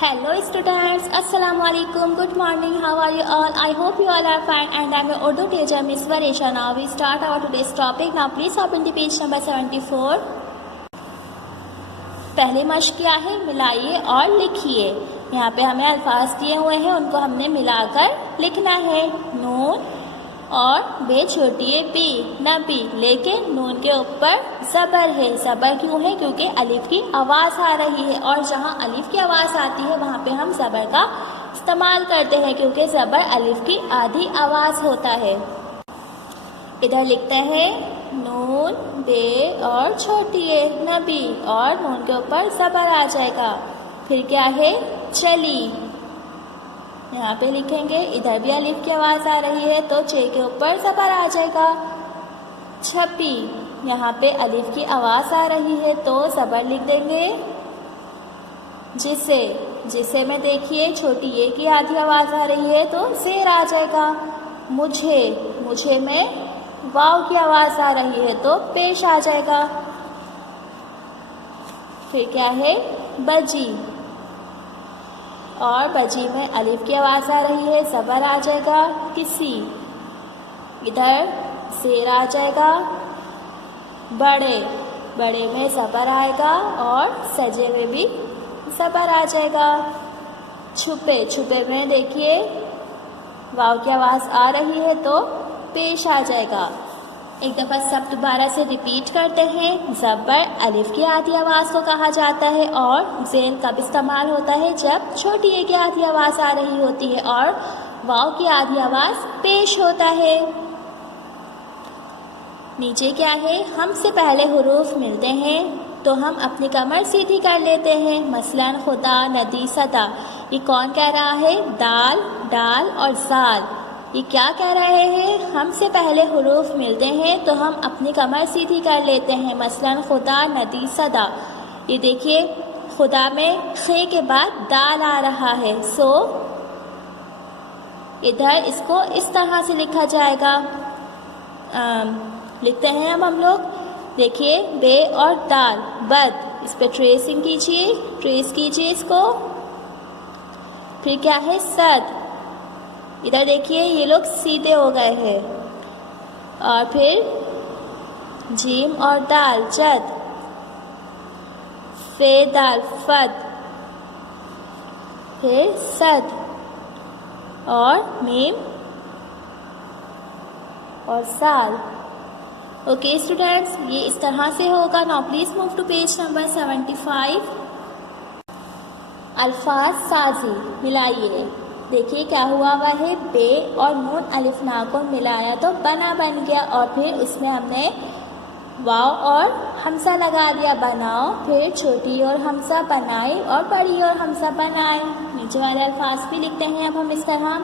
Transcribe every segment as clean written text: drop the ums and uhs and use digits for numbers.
Hello students, Assalamu alaikum, good morning, how are you all? I hope you all are fine and I am your Urdu teacher Miss Varesha. Now we start our today's topic. Now please open the page number 74. पहले मश्क क्या है, मिलाइए और लिखिए। यहाँ पे हमें अल्फाज दिए हुए हैं, उनको हमने मिलाकर लिखना है। नून और बे छोटी है बी, नबी, लेकिन नून के ऊपर ज़बर है। ज़बर क्यों है? क्योंकि अलिफ की आवाज़ आ रही है और जहाँ अलिफ की आवाज़ आती है वहाँ पे हम ज़बर का इस्तेमाल करते हैं, क्योंकि ज़बर अलिफ की आधी आवाज़ होता है। इधर लिखते हैं नून बे और छोटी है नबी, और नून के ऊपर ज़बर आ जाएगा। फिर क्या है? चली, यहाँ पे लिखेंगे। इधर भी अलिफ की आवाज़ आ रही है तो चे के ऊपर ज़बर आ जाएगा। छपी, यहाँ पे अलिफ की आवाज़ आ रही है तो ज़बर लिख देंगे। जिसे, जिसे में देखिए छोटी ये की आधी आवाज़ आ रही है तो ज़ेर आ जाएगा। मुझे, मुझे में वाव की आवाज़ आ रही है तो पेश आ जाएगा। फिर क्या है? बजी, और बजी में अलिफ की आवाज़ आ रही है, ज़बर आ जाएगा। किसी, इधर ज़ेर आ जाएगा। बड़े, बड़े में ज़बर आएगा और सजे में भी ज़बर आ जाएगा। छुपे, छुपे में देखिए वाव की आवाज़ आ रही है तो पेश आ जाएगा। एक दफ़ा सब दोबारा से रिपीट करते हैं। ज़बर अलिफ की आधी आवाज़ को कहा जाता है और ज़ेर कब इस्तेमाल होता है? जब छोटी ए की आधी आवाज़ आ रही होती है और वाव की आधी आवाज़ पेश होता है। नीचे क्या है? हमसे पहले हुरूफ मिलते हैं तो हम अपनी कमर सीधी कर लेते हैं। मसलन खुदा, नदी, सदा। ये कौन कह रहा है? दाल, डाल और ज़ाल। ये क्या कह रहे हैं? हमसे पहले हुरूफ मिलते हैं तो हम अपनी कमर सीधी कर लेते हैं। मसलन खुदा, नदी, सदा। ये देखिए खुदा में खे के बाद दाल आ रहा है, सो इधर इसको इस तरह से लिखा जाएगा। लिखते हैं अब हम लोग। देखिए बे और दाल, बद, इस पर ट्रेसिंग कीजिए, ट्रेस कीजिए इसको। फिर क्या है? सद, इधर देखिए ये लोग सीधे हो गए हैं। और फिर जीम और दाल, जद, फे दाल, फद, फिर सद और मीम और साल। ओके स्टूडेंट्स, ये इस तरह से होगा। Now please move to page number 75। अल्फाज साजी, मिलाइए। देखिए क्या हुआ है? बे और नून अलिफ ना को मिलाया तो बना बन गया, और फिर उसमें हमने वाव और हमसा लगा दिया, बनाओ। फिर छोटी और हमसा बनाए और बड़ी और हमसा बनाए। नीचे वाले अल्फाज भी लिखते हैं अब हम इस तरह।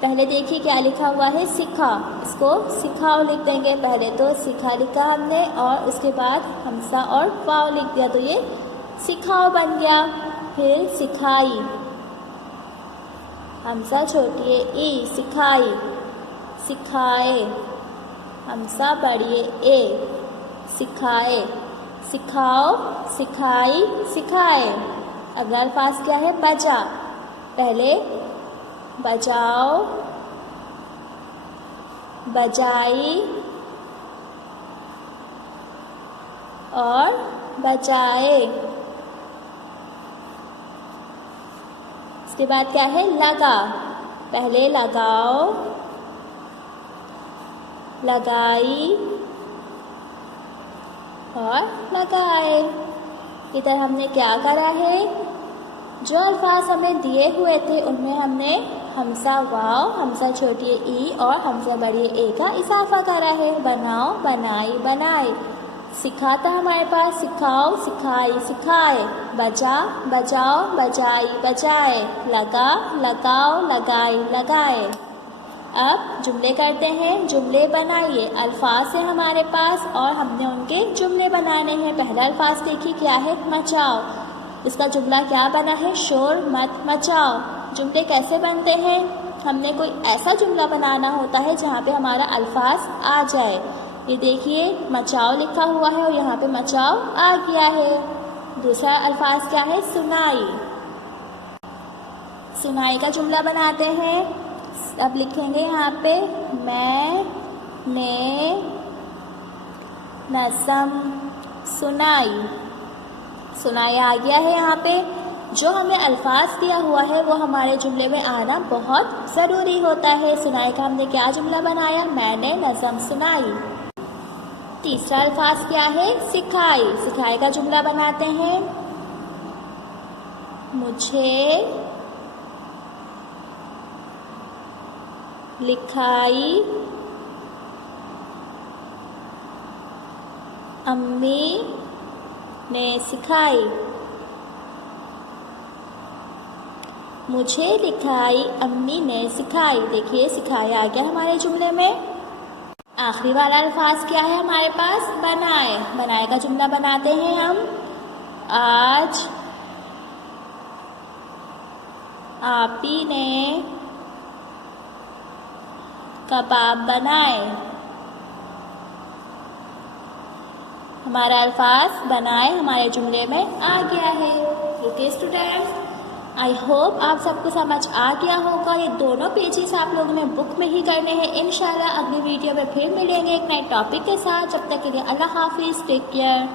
पहले देखिए क्या लिखा हुआ है? सिखा, इसको सिखाओ लिख देंगे। पहले तो सिखा लिखा हमने और उसके बाद हमसा और वाव लिख दिया तो ये सिखाओ बन गया। फिर सिखाई, हमसा छोटी है ई, सिखाई, सिखाए। हमसा बड़ी है ए, सिखाए। सिखाओ, सिखाई, सिखाए। अगला अल्फाज क्या है? बजा। पहले बजाओ, बजाई और बजाए। इसके बाद क्या है? लगा। पहले लगाओ, लगाई और लगाए। इधर हमने क्या करा है? जो अल्फाज हमें दिए हुए थे उनमें हमने हमसा वाव, हमसा छोटी ई और हमसा बड़ी ए का इजाफा करा है। बनाओ, बनाई, बनाए। सिखा था हमारे पास, सिखाओ, सिखाई, सिखाए। बजा, बजाओ, बजाई, बजाए। लगा, लगाओ, लगाई, लगाए। अब जुमले करते हैं। जुमले बनाइए। अल्फाज है हमारे पास और हमने उनके जुमले बनाने हैं। पहला अल्फाज देखिए क्या है? मचाओ। इसका जुमला क्या बना है? शोर मत मचाओ। जुमले कैसे बनते हैं? हमने कोई ऐसा जुमला बनाना होता है जहाँ पे हमारा अल्फाज आ जाए। ये देखिए मचाओ लिखा हुआ है और यहाँ पे मचाओ आ गया है। दूसरा अल्फाज क्या है? सुनाई। सुनाई का जुमला बनाते हैं। अब लिखेंगे यहाँ पे मैंने नज़म सुनाई। सुनाई आ गया है। यहाँ पे जो हमें अल्फाज दिया हुआ है वो हमारे जुमले में आना बहुत ज़रूरी होता है। सुनाई का हमने क्या जुमला बनाया? मैंने नज़म सुनाई। तीसरा अल्फाज क्या है? सिखाई। सिखाई का जुमला बनाते हैं। मुझे लिखाई अम्मी ने सिखाई। मुझे लिखाई अम्मी ने सिखाई। देखिए सिखाई आ गया हमारे जुमले में। आखिरी वाला अल्फाज क्या है हमारे पास? बनाए। बनाए का जुमला बनाते हैं हम। आज आपी ने कबाब बनाए। हमारा अल्फाज बनाए हमारे जुमले में आ गया है। ओके स्टूडेंट्स, आई होप आप सबको समझ आ गया होगा। ये दोनों पेजेस आप लोगों ने बुक में ही करने हैं। इंशाल्लाह अगली वीडियो में फिर मिलेंगे एक नए टॉपिक के साथ। जब तक के लिए अल्लाह हाफिज़, टेक केयर।